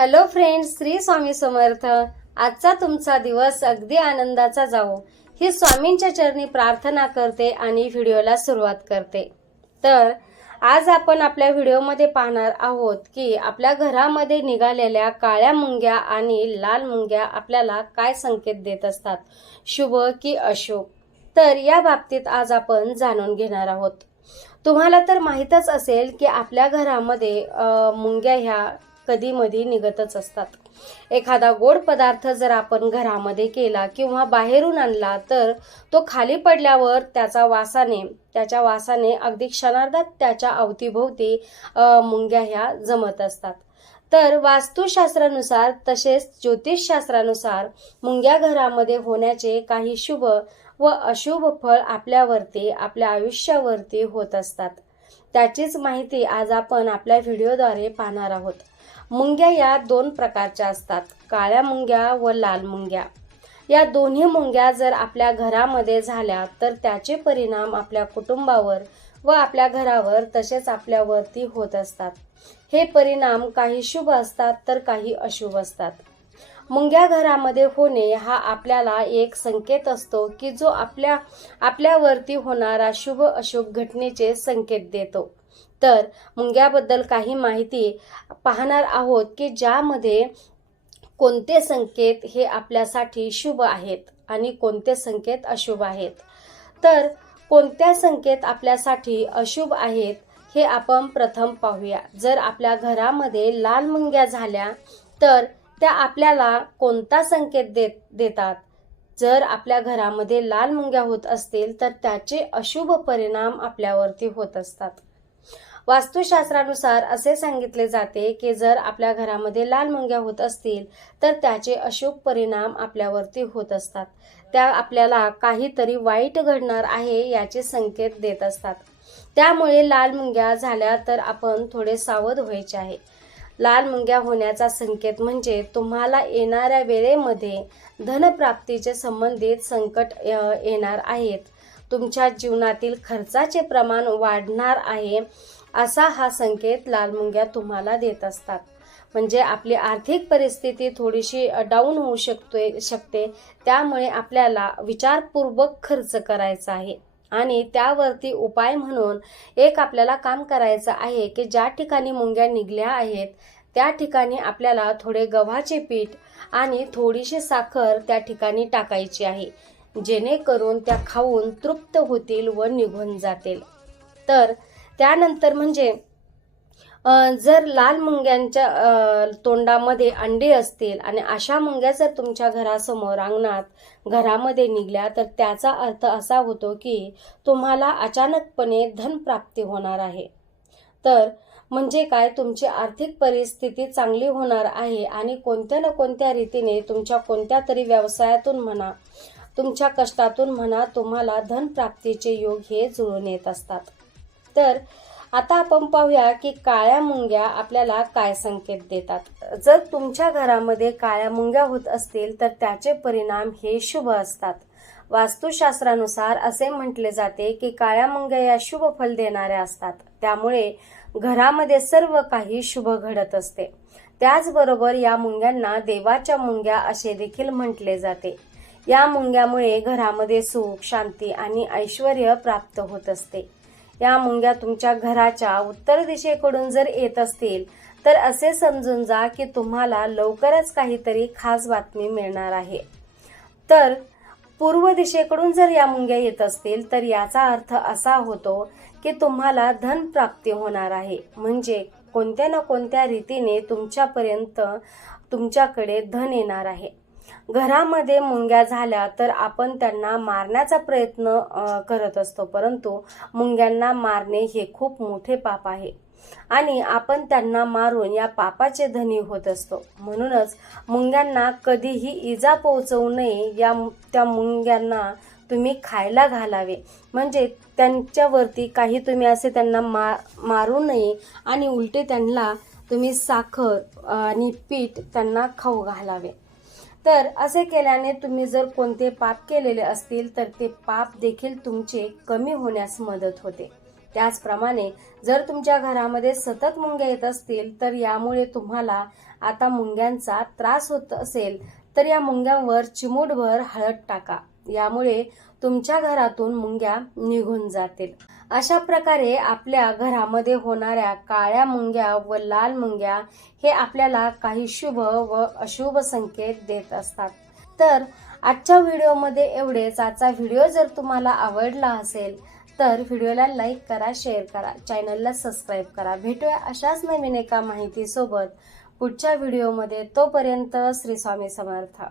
Hello friends Shri Swami Samarth. आजचा तुमचा दिवस अगदी आनंदाचा जावो. ही स्वामींच्या चरणी प्रार्थना करते आणि व्हिडिओला सुरुवात करते. तर आज आपण आपल्या व्हिडिओमध्ये पाहणार आहोत की आपल्या घरामध्ये निघालेल्या काळ्या मुंग्या आणि लाल मुंग्या आपल्याला काय संकेत देत असतात? शुभ की अशुभ? तर या बाबतीत आज आपण जाणून घेणार आहोत. तुम्हाला तर माहीतच असेल की आपल्या घरामध्ये मुंग्या ह्या कधी मधी निघतच असतात. एखादा गोड पदार्थ जर आपण घरामध्ये केला किंवा बाहेरून आणला तर तो खाली पडल्यावर त्याचा वासाने त्याच्या वासाने अगदी क्षणार्धात त्याच्या अवतीभोवती मुंग्या ह्या जमत असतात. तर वास्तुशास्त्रानुसार तसेच ज्योतिषशास्त्रानुसार मुंग्या घरामध्ये होण्याचे काही शुभ व अशुभ फळ आपल्यावरती आपल्या आयुष्यावरती होत असतात. त्याचीच माहिती आज आपण आपल्या व्हिडिओद्वारे पाहणार आहोत. मुंग्या या दोन प्रकारच्या असतात काळ्या मुंग्या व लाल मुंग्या. या दोन्ही मुंग्या जर आपल्या घरामध्ये झाल्या तर त्याचे परिणाम आपल्या कुटुंबावर व आपल्या घरावर तसेच आपल्यावरती होत असतात. हे परिणाम काही शुभ असतात तर काही अशुभ असतात. मुंग्या घरामध्ये होणे हा आपल्याला एक संकेत असतो की जो आपल्या आपल्यावरती होणारा शुभ अशुभ घटनेचे संकेत देतो. तर मुंग्याबद्दल काही माहिती पाहणार आहोत की ज्यामध्ये कोणते संकेत हे आपल्यासाठी शुभ आहेत आणि कोणते संकेत अशुभ आहेत. तर कोणत्या संकेत आपल्यासाठी अशुभ आहेत हे आपण प्रथम पाहूया. जर आपल्या घरामध्ये लाल मुंग्या झाल्या तर त्या आपल्याला कोणता संकेत देत देतात? जर आपल्या घरामध्ये लाल मुंग्या होत असतील तर त्याचे अशुभ परिणाम आपल्यावरती होत असतात. वास्तुशास्त्रानुसार असे सांगितले जाते की जर आपल्या घरामध्ये लाल मुंग्या होत असतील तर त्याचे अशुभ परिणाम आपल्यावरती होत असतात. त्या आपल्याला काहीतरी वाईट घडणार आहे याचे संकेत देत असतात. त्यामुळे लाल मुंग्या झाल्या तर आपण थोडे सावध व्हायचे आहे. लाल मुंग्या होण्याचा संकेत म्हणजे तुम्हाला येणाऱ्या वेळेमध्ये धनप्राप्तीचे संबंधित संकट येणार आहेत. तुमच्या जीवनातील खर्चाचे प्रमाण वाढणार आहे असा हा संकेत लाल मुंग्या तुम्हाला देत असतात. म्हणजे आपली आर्थिक परिस्थिती थोडीशी डाऊन होऊ शकतोय शकते. त्यामुळे आपल्याला विचारपूर्वक खर्च करायचा आहे. आणि त्यावरती उपाय म्हणून एक आपल्याला काम करायचं आहे की ज्या ठिकाणी मुंग्या निघल्या आहेत त्या ठिकाणी आपल्याला थोडे गव्हाचे पीठ आणि थोडीशी साखर त्या ठिकाणी टाकायची आहे. जेणेकरून त्या खाऊन तृप्त होतील व निघून जातील. तर त्यानंतर म्हणजे जर लाल मुंग्यांच्या तोंडामध्ये अंडे असतील आणि अशा मुंग्या जर तुमच्या घरासमोर अंगणात घरामध्ये निघल्या तर त्याचा अर्थ असा होतो की तुम्हाला अचानकपणे धनप्राप्ती होणार आहे. तर म्हणजे काय? तुमची आर्थिक परिस्थिती चांगली होणार आहे आणि कोणत्या ना कोणत्या रीतीने तुमच्या कोणत्या तरी व्यवसायातून म्हणा तुमच्या कष्टातून म्हणा तुम्हाला धनप्राप्तीचे योग हे जुळून येत असतात. तर आता आपण पाहूया की काळ्या मुंग्या आपल्याला काय संकेत देतात. जर तुमच्या घरामध्ये काळ्या मुंग्या होत असतील तर त्याचे परिणाम हे शुभ असतात. वास्तुशास्त्रानुसार असे म्हटले जाते की काळ्या मुंग्या या शुभ फल देणाऱ्या असतात. त्यामुळे घरामध्ये सर्व काही शुभ घडत असते. त्याचबरोबर या मुंग्यांना देवाच्या मुंग्या असे देखील म्हटले जाते. या मुंग्यामुळे घरामध्ये सुख शांती आणि ऐश्वर प्राप्त होत असते. या मुंग्या तुमच्या घराच्या उत्तर दिशेकडून जर येत असतील तर असे समजून जा की तुम्हाला लवकरच काहीतरी खास बातमी मिळणार आहे. तर पूर्व दिशेकडून जर या मुंग्या येत असतील तर याचा अर्थ असा होतो की तुम्हाला धन प्राप्ती होणार आहे. म्हणजे कोणत्या ना कोणत्या रीतीने तुमच्यापर्यंत तुमच्याकडे धन येणार आहे. घरामध्ये मुंग्या झाल्या तर आपण त्यांना मारण्याचा प्रयत्न करत असतो. परंतु मुंग्यांना मारणे हे खूप मोठे पाप आहे. आणि आपण त्यांना मारून या पापाचे धनी होत असतो. म्हणूनच मुंग्यांना कधीही इजा पोहोचवू नये या त्या मुंग्यांना तुम्ही खायला घालावे. म्हणजे त्यांच्यावरती काही तुम्ही असे त्यांना मा मारू नये आणि उलटे त्यांना तुम्ही साखर आणि पीठ त्यांना खाऊ घालावे. तर असे केल्याने तुम्ही जर कोणते पाप केलेले असतील तर ते पाप देखील तुमचे कमी होण्यास मदत होते. त्याचप्रमाणे जर तुमच्या घरामध्ये सतत मुंग्या येत असतील तर यामुळे तुम्हाला आता मुंग्यांचा त्रास होत असेल तर या मुंग्यांवर चिमूटभर हळद टाका. यामुळे तुमच्या घरातून मुंग्या निघून जातील. अशा प्रकारे आपल्या घरामध्ये होणाऱ्या काळ्या मुंग्या व लाल मुंग्या हे आपल्याला काही शुभ व अशुभ संकेत देत असतात. तर आजच्या व्हिडिओमध्ये एवढेच. आजचा व्हिडिओ जर तुम्हाला आवडला असेल तर व्हिडिओला लाईक करा शेअर करा चॅनलला सबस्क्राईब करा. भेटूया अशाच नवीन एका माहितीसोबत पुढच्या व्हिडिओमध्ये. तोपर्यंत श्री स्वामी समर्थ.